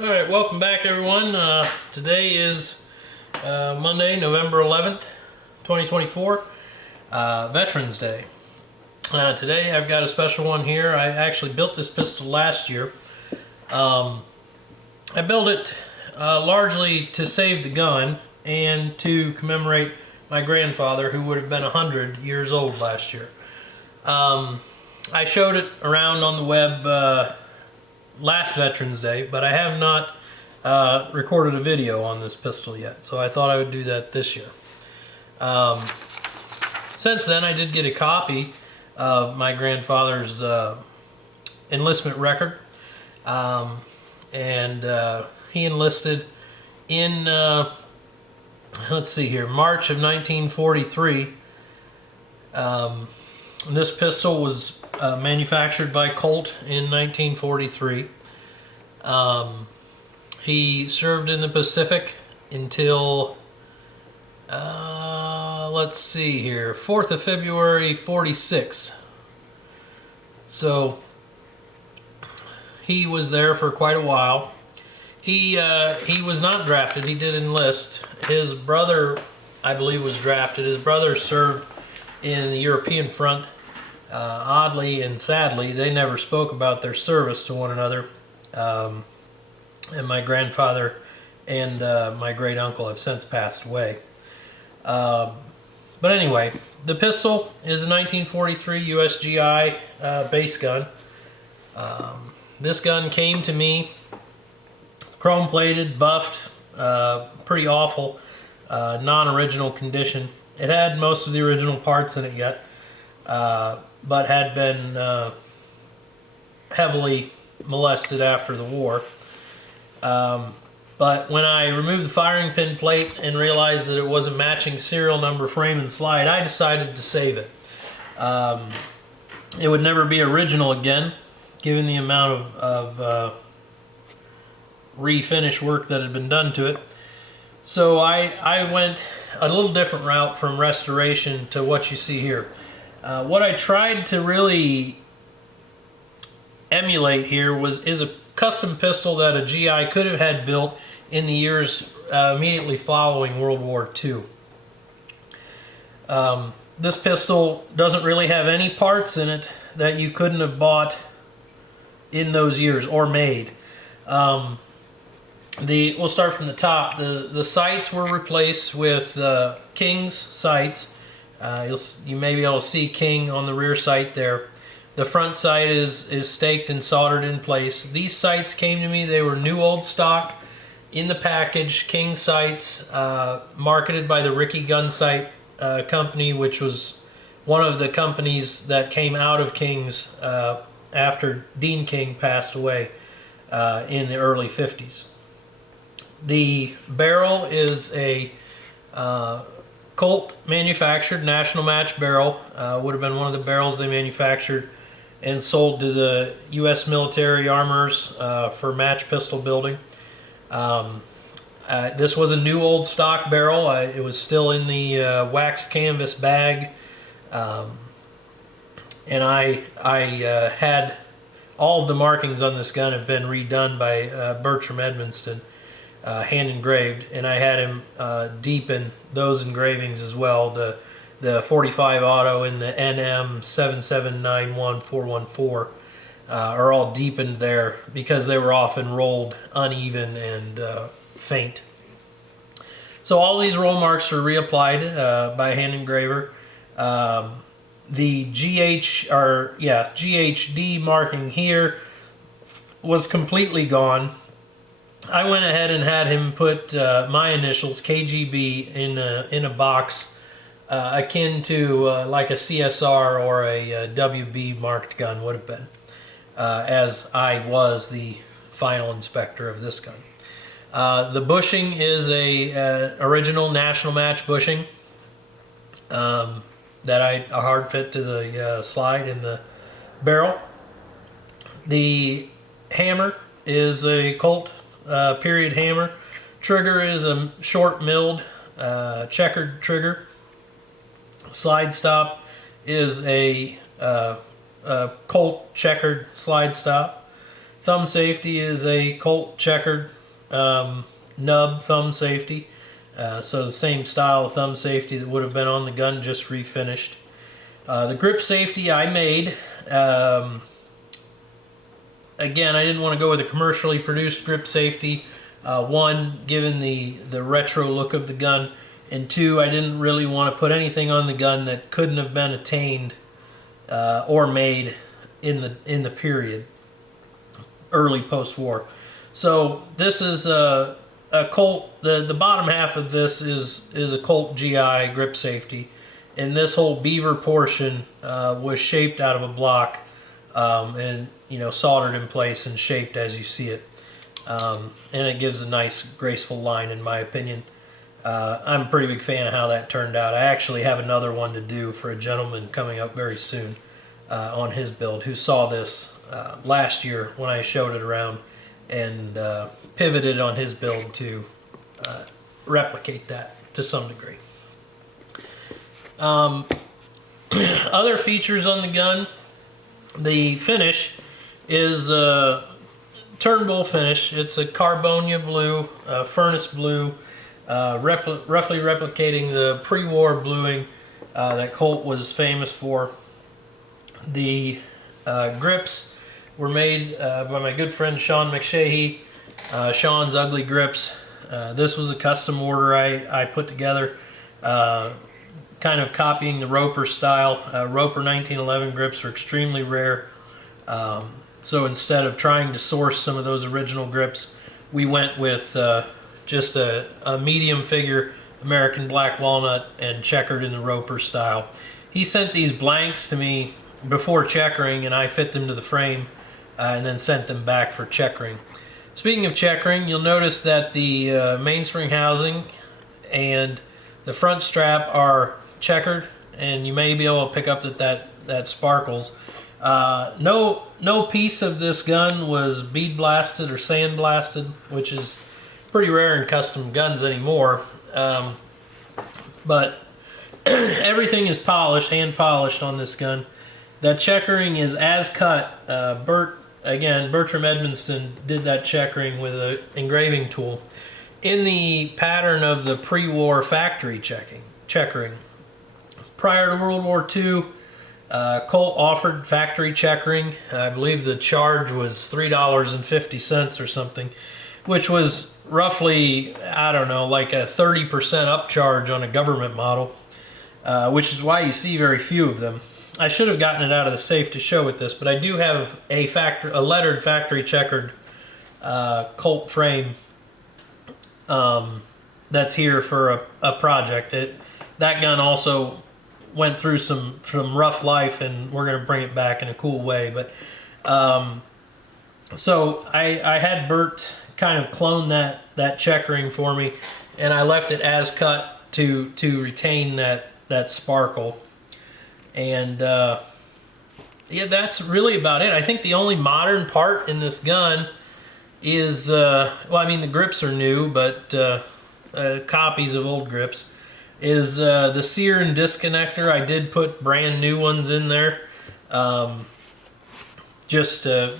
Alright, welcome back everyone. Today is Monday, November 11th, 2024, Veterans Day. Today I've got a special one here. I actually built this pistol last year. I built it largely to save the gun and to commemorate my grandfather, who would have been 100 years old last year. I showed it around on the web last Veterans Day, but I have not recorded a video on this pistol yet, so I thought I would do that this year. Since then, I did get a copy of my grandfather's enlistment record, and he enlisted in, let's see here, March of 1943. This pistol was manufactured by Colt in 1943. He served in the Pacific until, let's see here, 4th of February 46. So he was there for quite a while. He was not drafted. He did enlist. His brother, I believe, was drafted. His brother served in the European front. Oddly and sadly, they never spoke about their service to one another. And my grandfather and my great uncle have since passed away. But anyway, the pistol is a 1943 USGI base gun. This gun came to me chrome plated, buffed, pretty awful, non-original condition. It had most of the original parts in it yet, but had been heavily molested after the war. But when I removed the firing pin plate and realized that it wasn't matching serial number, frame, and slide, I decided to save it. It would never be original again, given the amount of refinish work that had been done to it. So I went a little different route from restoration to what you see here. What I tried to really emulate here is a custom pistol that a GI could have had built in the years immediately following World War II. This pistol doesn't really have any parts in it that you couldn't have bought in those years or made. We'll start from the top. The sights were replaced with King's sights. You may be able to see King on the rear sight there. The front sight is staked and soldered in place. These sights came to me. They were new old stock in the package. King sights, marketed by the Ricky Gun Sight Company, which was one of the companies that came out of King's after Dean King passed away in the early 50s. The barrel is a Colt manufactured national match barrel. Would have been one of the barrels they manufactured and sold to the U.S. military armors for match pistol building. This was a new old stock barrel. It was still in the waxed canvas bag, and I had all of the markings on this gun have been redone by Bertram Edmonston, hand engraved, and I had him deepen those engravings as well. The 45 auto and the NM 7791414 are all deepened there because they were often rolled uneven and faint. So all these roll marks are reapplied by hand engraver. The GHD marking here was completely gone. I went ahead and had him put my initials, KGB, in a box akin to like a CSR or a WB marked gun would have been, as I was the final inspector of this gun. The bushing is a original national match bushing that I hard fit to the slide in the barrel. The hammer is a Colt period hammer. Trigger is a short milled checkered trigger. Slide stop is a Colt checkered slide stop. thumb safety is a Colt checkered nub thumb safety. So the same style of thumb safety that would have been on the gun, just refinished. The grip safety I made. Again, I didn't want to go with a commercially produced grip safety. One, given the retro look of the gun, and two, I didn't really want to put anything on the gun that couldn't have been attained or made in the period, early post-war. So this is a Colt. The bottom half of this is a Colt GI grip safety, and this whole beaver portion was shaped out of a block and soldered in place and shaped as you see it, and it gives a nice graceful line in my opinion. I'm a pretty big fan of how that turned out. I actually have another one to do for a gentleman coming up very soon on his build who saw this last year when I showed it around, and pivoted on his build to replicate that to some degree. Other features on the gun, the finish is a turnbull finish. It's a carbonia blue, furnace blue, roughly replicating the pre-war bluing that Colt was famous for. The grips were made by my good friend Sean McShahey, Sean's Ugly Grips. This was a custom order I put together, kind of copying the Roper style. Roper 1911 grips are extremely rare. So instead of trying to source some of those original grips, we went with just a medium figure American black walnut and checkered in the Roper style. He sent these blanks to me before checkering, and I fit them to the frame and then sent them back for checkering. Speaking of checkering, you'll notice that the mainspring housing and the front strap are checkered, and you may be able to pick up that sparkles. No piece of this gun was bead blasted or sand blasted, which is pretty rare in custom guns anymore. But everything is polished, hand polished on this gun. That checkering is as cut. Bertram Edmonston did that checkering with an engraving tool in the pattern of the pre-war factory checkering. Prior to World War II, Colt offered factory checkering. I believe the charge was $3.50 or something, which was roughly, I don't know, like a 30% upcharge on a government model, which is why you see very few of them. I should have gotten it out of the safe to show with this, but I do have a lettered factory checkered Colt frame that's here for a project. That gun also went through some rough life, and we're going to bring it back in a cool way. But so I had Bert kind of clone that checkering for me, and I left it as cut to retain that sparkle. And yeah, that's really about it. I think the only modern part in this gun is well, I mean, the grips are new, but copies of old grips, is the sear and disconnector. I did put brand new ones in there, just to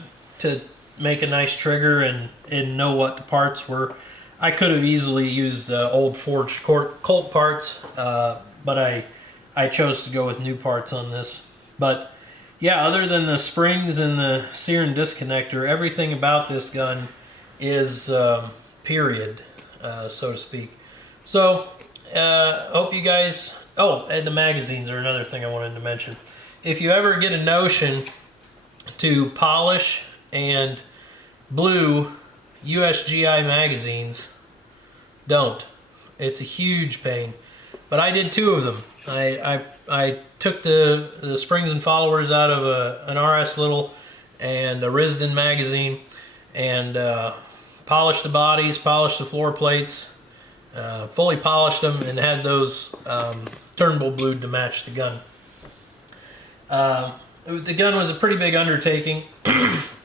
make a nice trigger and know what the parts were. I could have easily used old forged Colt parts, but I chose to go with new parts on this. But yeah, other than the springs and the sear and disconnector, everything about this gun is period, so to speak. So hope you guys... Oh, and the magazines are another thing I wanted to mention. If you ever get a notion to polish and blue USGI magazines, don't. It's a huge pain. But I did 2 of them. I took the springs and followers out of an RS Little and a Risden magazine, and polished the bodies, polished the floor plates, fully polished them, and had those turnbull blued to match the gun. The gun was a pretty big undertaking,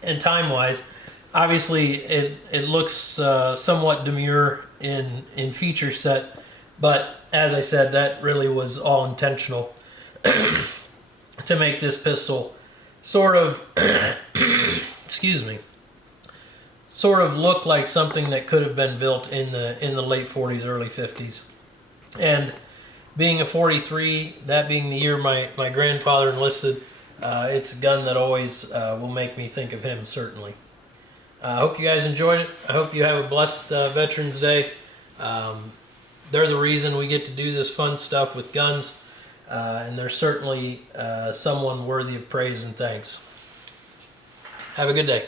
and time-wise. Obviously, it looks somewhat demure in feature set, but as I said, that really was all intentional to make this pistol sort of, excuse me, sort of looked like something that could have been built in the late 40s, early 50s. And being a 43, that being the year my grandfather enlisted, it's a gun that always will make me think of him, certainly. I hope you guys enjoyed it. I hope you have a blessed Veterans Day. They're the reason we get to do this fun stuff with guns, and they're certainly someone worthy of praise and thanks. Have a good day.